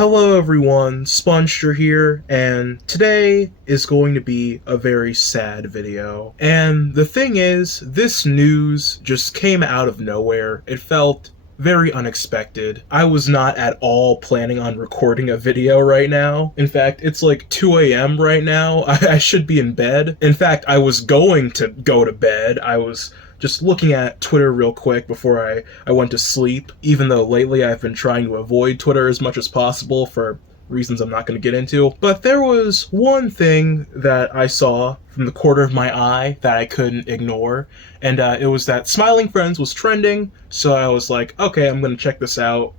Hello everyone, spongestur here, and today is going to be a very sad video. And the thing is, this news just came out of nowhere. It felt very unexpected. I was not at all planning on recording a video right now. In fact, it's like 2 a.m. right now. I should be in bed. In fact, I was going to go to bed. I was just looking at Twitter real quick before I went to sleep, even though lately I've been trying to avoid Twitter as much as possible for reasons I'm not going to get into. But there was one thing that I saw from the corner of my eye that I couldn't ignore, and it was that Smiling Friends was trending, so I was like, okay, I'm gonna check this out.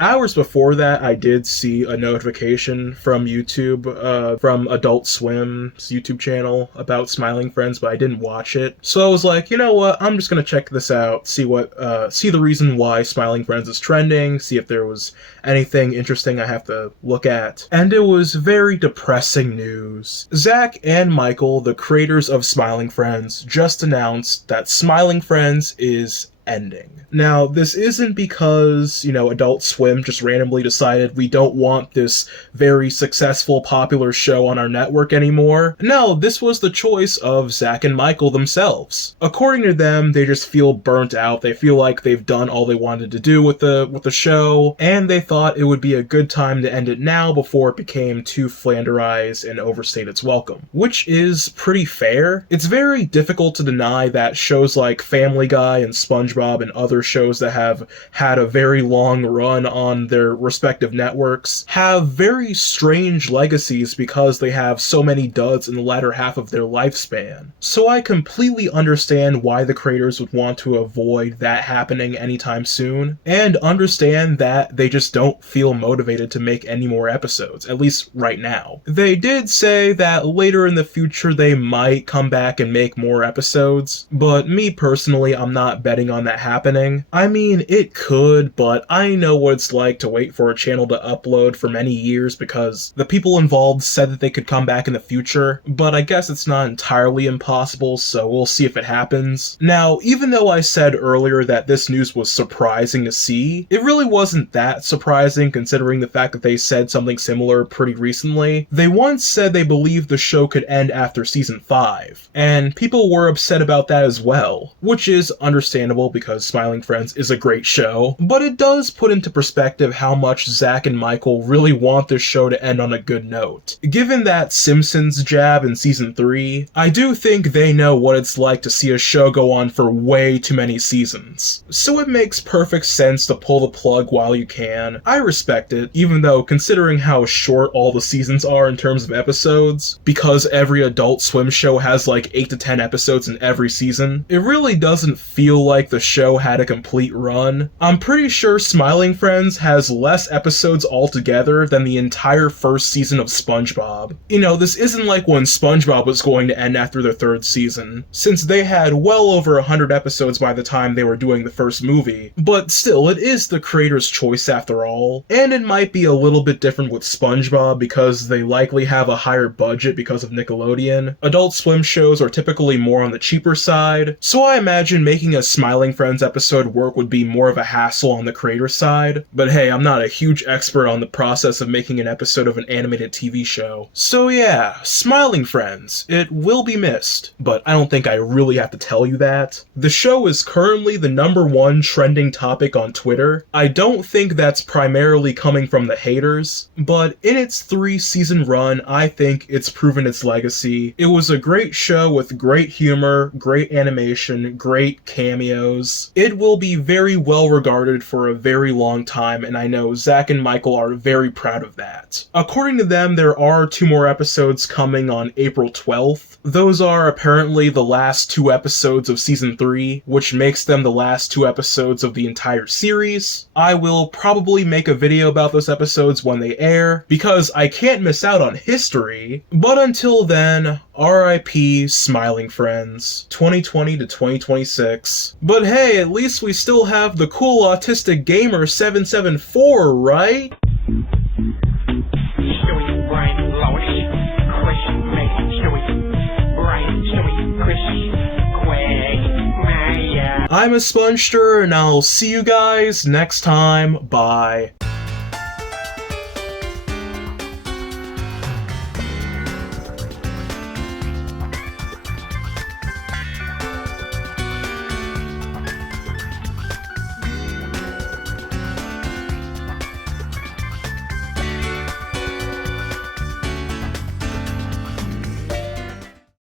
Hours before that, I did see a notification from YouTube, from Adult Swim's YouTube channel about Smiling Friends, but I didn't watch it. So I was like, you know what, I'm just gonna check this out, see the reason why Smiling Friends is trending, see if there was anything interesting I have to look at. And it was very depressing news. Zach and Michael, the creators of Smiling Friends, just announced that Smiling Friends is ending. Now, this isn't because, Adult Swim just randomly decided we don't want this very successful, popular show on our network anymore. No, this was the choice of Zach and Michael themselves. According to them, they just feel burnt out. They feel like they've done all they wanted to do with the show, and they thought it would be a good time to end it now before it became too flanderized and overstayed its welcome. Which is pretty fair. It's very difficult to deny that shows like Family Guy and SpongeBob and other shows that have had a very long run on their respective networks have very strange legacies because they have so many duds in the latter half of their lifespan. So I completely understand why the creators would want to avoid that happening anytime soon, and understand that they just don't feel motivated to make any more episodes, at least right now. They did say that later in the future they might come back and make more episodes, but me personally, I'm not betting on that happening. I mean, it could, but I know what it's like to wait for a channel to upload for many years because the people involved said that they could come back in the future, but I guess it's not entirely impossible, so we'll see if it happens. Now, even though I said earlier that this news was surprising to see, it really wasn't that surprising considering the fact that they said something similar pretty recently. They once said they believed the show could end after season 5, and people were upset about that as well, which is understandable because Smiling Friends is a great show, but it does put into perspective how much Zach and Michael really want this show to end on a good note. Given that Simpsons jab in season 3, I do think they know what it's like to see a show go on for way too many seasons. So it makes perfect sense to pull the plug while you can. I respect it, even though considering how short all the seasons are in terms of episodes, because every Adult Swim show has like 8 to 10 episodes in every season, it really doesn't feel like the show had a complete run. I'm pretty sure Smiling Friends has less episodes altogether than the entire first season of SpongeBob. This isn't like when SpongeBob was going to end after the 3rd season, since they had well over 100 episodes by the time they were doing the first movie, but still, it is the creator's choice after all, and it might be a little bit different with SpongeBob because they likely have a higher budget because of Nickelodeon. Adult Swim shows are typically more on the cheaper side, so I imagine making a Smiling Friends episode work would be more of a hassle on the creator side, but hey, I'm not a huge expert on the process of making an episode of an animated TV show. So yeah, Smiling Friends, it will be missed, but I don't think I really have to tell you that. The show is currently the #1 trending topic on Twitter. I don't think that's primarily coming from the haters, but in its 3-season run, I think it's proven its legacy. It was a great show with great humor, great animation, great cameos. It will be very well regarded for a very long time, and I know Zach and Michael are very proud of that. According to them, there are 2 more episodes coming on April 12th. Those are apparently the last 2 episodes of season 3, which makes them the last 2 episodes of the entire series. I will probably make a video about those episodes when they air, because I can't miss out on history. But until then, RIP Smiling Friends, 2020 to 2026. But hey, at least we still have the cool autistic gamer 774, right? I'm a spongestur, and I'll see you guys next time. Bye.